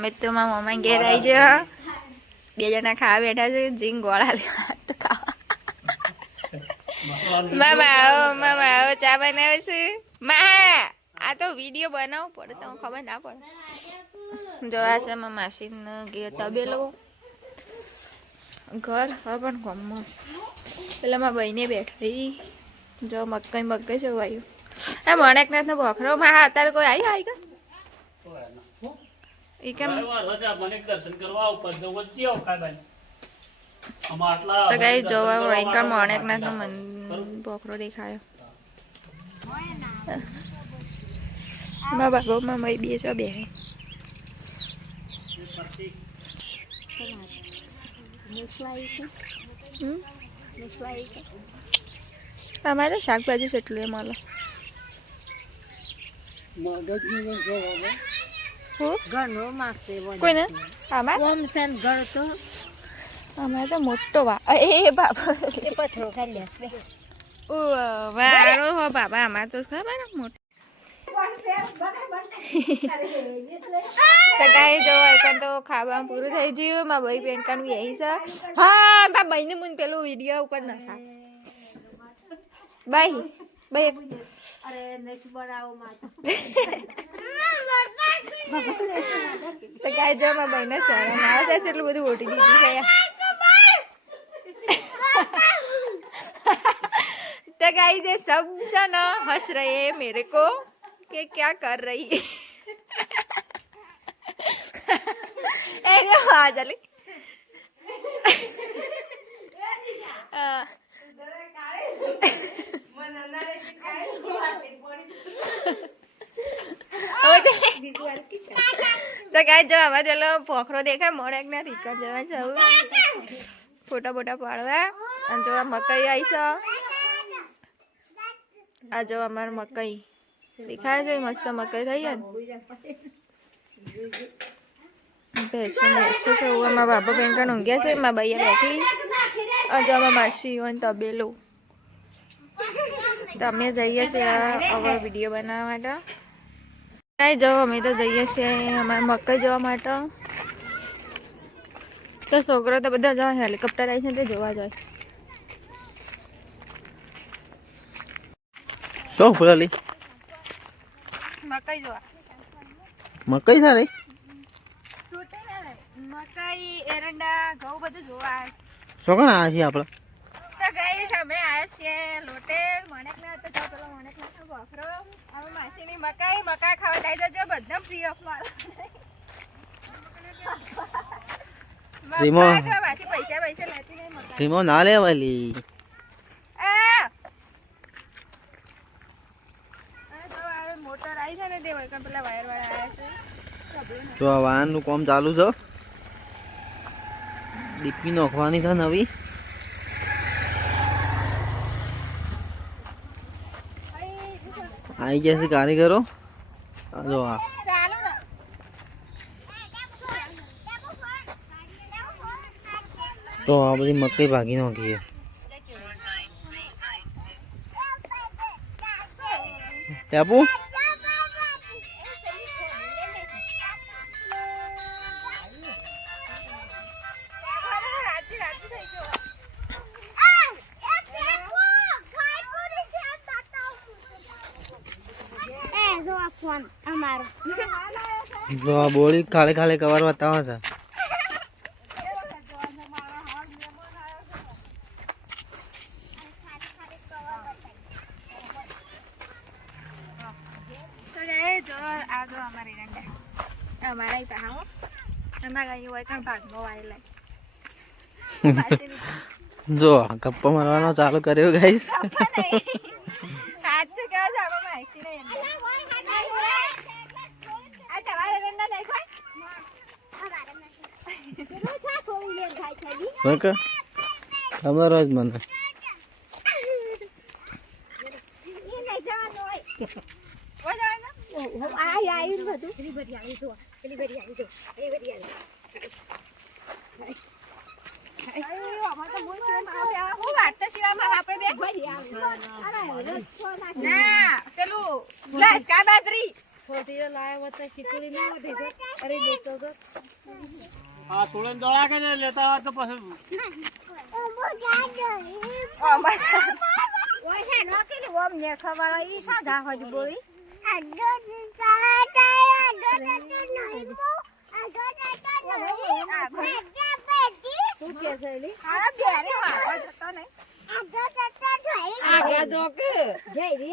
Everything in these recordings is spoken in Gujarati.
અમે તો મારા મમ્મા ઘેર આવી ગયો. બે જણા ખાવા બેઠા છે. જીંગ ગોળા લેવા તો ખાવા. મામા આવો ચા બનાવે છે. મા આ તો વિડીયો બનાવવો પડે તો ખબર ના પડે. જોવા છે મારા માસીને ઘેર તબેલો ઘર હવે પણ ગમસ પેલા મારા બહેને બેઠી જો મકઈ છે વાયુ આ મણેકનાથ નો બકરો માં અત્યારે કોઈ આવ્યું આવી ગયો ઈ કેમ દર્શન કરવા ઉપર જવો જીઓ ખાઈ તો કઈ જોવા વૈકા મણેકનાથ નો બકરો દેખાયો મારા બાબા મામા બે છો બે અમારે શાકભાજી એટલું એ મળે કોઈને અમારે તો મોટો એ બાબા પથરો વારો હો બાબા અમારે તો ખબર મોટો તો ગાય જો એકન તો ખાવા પૂરું થઈ ગયું મારા ભાઈ પેન કાર્ડ બી આવી છે હા મારા ભાઈને મને પેલું વિડીયો ઉપર નસા બાય બાય અરે નેક્સ્ટ બનાવો તો ગાય જો મારા ભાઈને શરણ આવે છે એટલું બધું ઓટી દીધું છે तो गाइस ये सब सा ना हंस रहे हैं मेरे को कि क्या कर रही है आ जली तो गाइस जो हमारे चलो पोखरो देखा मोड़क ना रीकर जवा जाऊ फोटा बोटा पाड़वा અને જો મકાઈ આવી છે આ જો અમાર મકાઈ દેખાય છે મસ્ત મકાઈ થઈ ને બેસો છે મારા બાપા બેંકા ઊંઘ્યા છે મારા બૈયા બેઠી અને જો અમારા માસી હોય તબેલો તો અમે જઈએ છીએ હવે વિડીયો બનાવવા માટે કાંઈ જાઓ અમે તો જઈએ છીએ અમારે મકાઈ જોવા માટે તો છોકરો તો બધા જવા હેલિકોપ્ટર આવી છે તે જોવા જાય શું ફૂલાલી મકાઈ જોવા મકાઈ સારી મકાઈ એરંડા ઘઉં બધું જોવા શું કણ આવ્યા છીએ આપણે તો ગઈ અમે આવ્યા છીએ લોટેલ મણેકના તો જો પેલો મણેકના તો બકરો હવે માસીની મકાઈ ખાવા જાય તો જો બધા ફ્રી ઓફ માલ માસી પૈસા લેતી નહીં મકાઈ ધીમો ના લેવાલી મોટર આવી છે ને તે વળકા પેલા વાયર વાળા આવ્યા છે તો આ વાહનનું કામ ચાલુ છે ડીપી નોખવાની છે નવી આવી ગયા છે કારીગરો જો આ ચાલો ને તો આ બધી મકાઈ ભાગી નાખી છે આપું જો આ બોળી ખાલી ખાલી કવર બતાવે છે જો ગપ્પા મારવાનો ચાલુ કર્યો ગાઈસ ખબર જ મને હા સોળન દોડા કે લેતા હોય તો પછી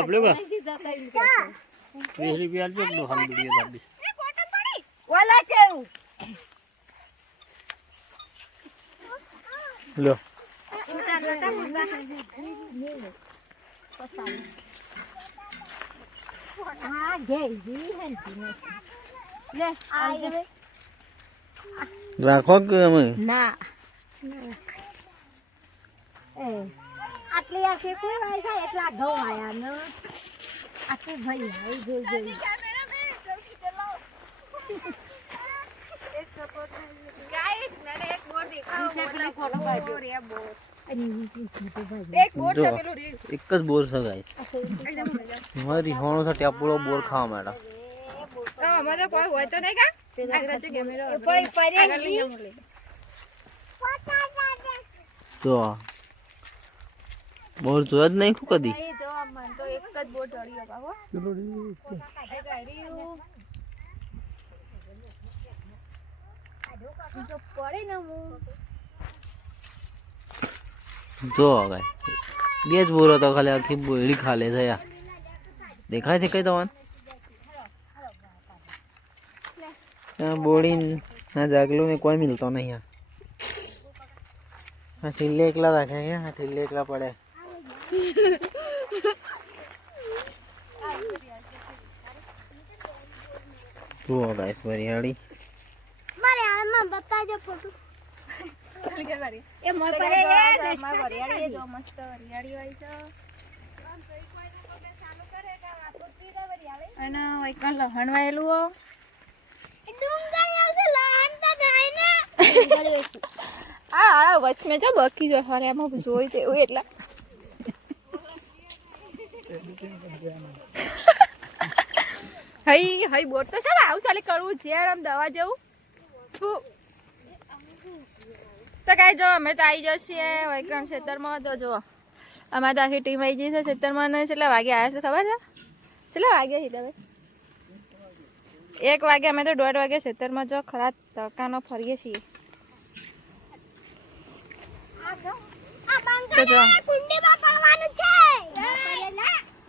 પબ્લિક 20 રૂપિયા જો દોહન વિડિયો દાબી લો રાખો કે અમે ના આટલી આખી કોઈ વાય થાય એટલા ઘઉં આયા ને આટલી ભાઈ આવી જોઈ જોઈ ગાઈસ મને એક બોર દેખાવ એક બોર જો છે પેલું રીલ એક જ બોર છે ગાઈસ મારી હોણો છે ટેપુલો બોર ખાવા માંડ્યા તો અમારે કોઈ હોય તો નહીં કા આગળ છે કેમેરો આગળ લઈ જાઉં લઈ જો બોર જોયા જ નહીં શું કદી નહીં જો મન તો એક જ બોર ચડી ગયો હો એ ગાયરીયું જો પડે ને હું જો ગાઈસ બે જ બોર હતો ખાલી આખી બોયડી ખાલે છે યાર દેખાય છે કઈ તમને બોડી ના જાગલું ને કોઈ મિલતો નહીં યાર હા ઠીલે એકલા રાખે છે હા ઠીલે એકલા પડે જુઓ ગાઈસ વરિયાળી મારે આમાં બતાજો ફોટો એ મોર પડે એ વરિયાળી જો મસ્ત વરિયાળી હોય છે અને વૈકણ લહણ વાયેલું હો ડુંગળી આવશે લાન તો જાય ને ડુંગળી વેચી આ વચમે જો બકી જો હારે આમાં જોઈ તે એટલા હઈ હઈ બોટ તો ચાલ આવું ચાલે કરવું છે યાર આમ દવા જેવું તો કાંઈ જો અમે તો આવી જઈએ વૈકણ ખેતરમાં તો જો અમારે તો આખી ટીમ આવી ગઈ છે ખેતરમાં ને કેટલા વાગે આવ્યા છે ખબર છે કેટલા વાગે છે તમે 1 વાગે અમે તો 1:30 વાગે ખેતરમાં જો ખરા તડકાનો ફરીએ છીએ તો જો કુંડીમાં પડવાનું છે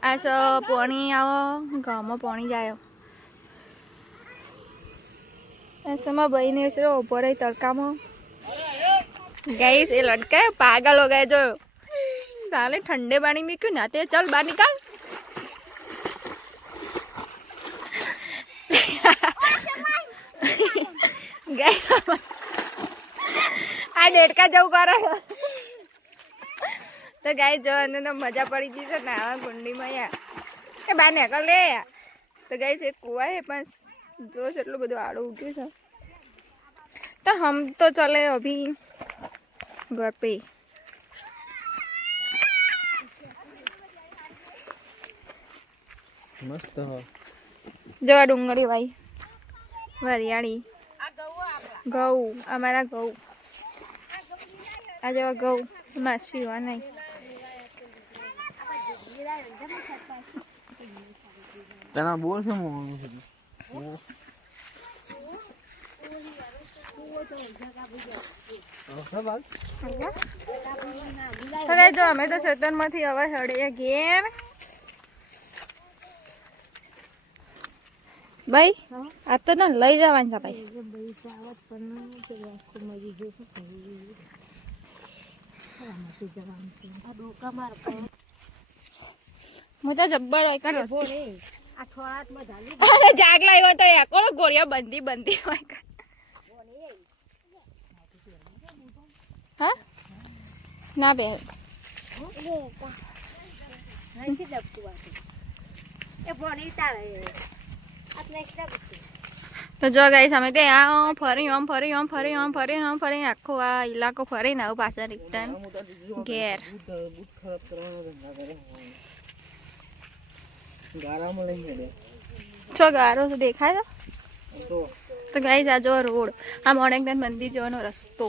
આ સો પાણી આવો ગામમાં પાણી જાય એસમાં બહીને છે ઉભો રહી તડકામાં गाइस ये लड़का है पागल हो गए जो साले ठंडे पानी में क्यों नहाते हैं चल बाहर निकाल आ डेढ़ का जाऊ कर तो गाइस जो अंदर तो मजा पड़ी थी सर नावा कुंडी में यार के बाहर निकल ले तो गाइस एक कुआ है पर जो એટલું બધું આડું ઉગ્યું છે तो हम तो चले अभी घर पे મસ્ત હો જો આ ડુંગળી ભાઈ વરિયાળી ઘઉં અમારા ઘઉં આ જો ઘઉં માસી વા નહીં તના બોલ છે મોં જો અમે તો ખેતરમાંથી હવે હળીએ ઘેર ભાઈ આ તો તને લઈ જવાની છે ભાઈ હું તો જબ્બર હોય કર અરે જાગલા આવ્યો તો કોણ ગોળિયા બંધી બંધી હોય કર હા ના બે તો જો ગાઈસ અમે તે આ ફરી આખો આ ઇલાકો ફરીને આવું પાછા રિટર્ન ઘેર ગારામાં લઈ ગયો છો ગારો તો દેખાય તો તો ગાઈસ આ જો રોડ આ મોણેકનાથ મંદિર જવાનો રસ્તો